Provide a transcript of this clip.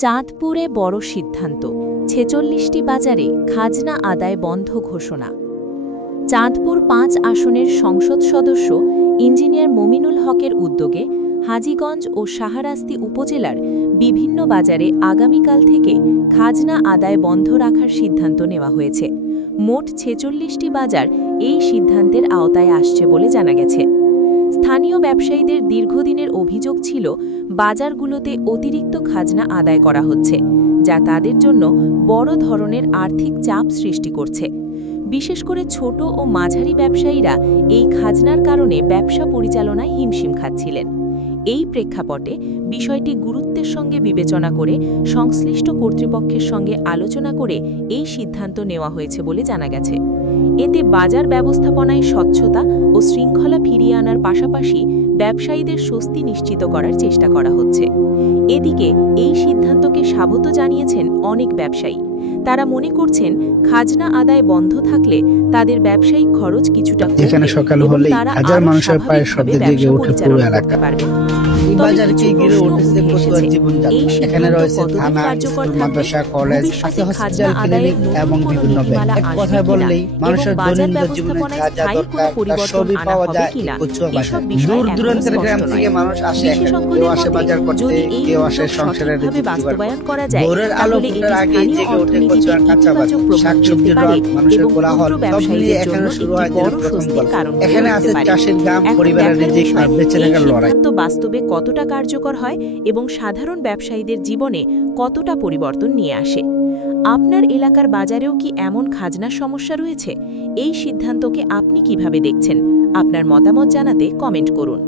চাঁদপুরে বড় সিদ্ধান্ত ৪৬টি বাজারে খাজনা আদায় বন্ধ ঘোষণা। চাঁদপুর ৫ আসনের সংসদ সদস্য ইঞ্জিনিয়ার মমিনুল হকের উদ্যোগে হাজীগঞ্জ ও শাহরাস্তি উপজেলার বিভিন্ন বাজারে আগামীকাল থেকে খাজনা আদায় বন্ধ রাখার সিদ্ধান্ত নেওয়া হয়েছে। মোট ৪৬টি বাজার এই সিদ্ধান্তের আওতায় আসছে বলে জানা গেছে। স্থানীয় ব্যবসায়ীদের দীর্ঘদিনের অভিযোগ ছিল বাজারগুলোতে অতিরিক্ত খাজনা আদায় করা হচ্ছে, যা তাদের জন্য বড় ধরনের আর্থিক চাপ সৃষ্টি করছে। বিশেষ করে ছোট ও মাঝারি ব্যবসায়ীরা এই খাজনার কারণে ব্যবসা পরিচালনায় হিমশিম খাচ্ছিলেন। এই প্রেক্ষাপটে বিষয়টি গুরুত্বের সঙ্গে বিবেচনা করে সংশ্লিষ্ট কর্তৃপক্ষের সঙ্গে আলোচনা করে এই সিদ্ধান্ত নেওয়া হয়েছে বলে জানা গেছে। এতে বাজার ব্যবস্থাপনায় স্বচ্ছতা ও শৃঙ্খলা ফিরিয়ে আনার পাশাপাশি ব্যবসায়ীদের স্বস্তি নিশ্চিত করার চেষ্টা করা হচ্ছে। এদিকে এই সিদ্ধান্তকে স্বাগত জানিয়েছেন অনেক ব্যবসায়ী। তারা মনে করছেন খাজনা আদায় বন্ধ থাকলে তাদের ব্যবসায়িক খরচ কিছুটা এখানে সকাল হলেই হাজার মানুষের পায়ের শব্দে জেগে ওঠে পুরো এলাকা। এই বাজারকে ঘিরে উঠেছে প্রচুর জীবনযাত্রা। এখানে রয়েছে থানা, মাদ্রাসা, কলেজ, হসপিটাল, ক্লিনিক এবং বিভিন্ন ব্যাংক। এক কথায় বললেই মানুষের দৈনন্দিন জীবনে যা যা দরকার তা সবই পাওয়া যায় এই কচুয়া বাজারে। দূর দূরান্তের গ্রাম থেকে মানুষ আসে এখানে। কেউ আসে বাজার করতে, কেউ আসে সংসারের বাস্তবায়ন করা যায়। ভোরের আলো ফোটার আগেই জেগে ওঠে কচুয়ার কাঁচা বাজার। শাকসবজির রং, মানুষের কোলাহল সব মিলিয়ে এখানে শুরু হয় দিনের প্রথম গল্প। এখানে আছে চাষের গ্রাম, পরিবারের রিজিক আর বেঁচে থাকার লড়াই। বাস্তবে কতটা কার্যকর হয় এবং সাধারণ ব্যবসায়ীদের জীবনে কতটা পরিবর্তন নিয়ে আসে। আপনার এলাকার বাজারেও কি এমন খাজনার সমস্যা রয়েছে? এই সিদ্ধান্তকে আপনি কিভাবে দেখছেন? আপনার মতামত জানাতে কমেন্ট করুন।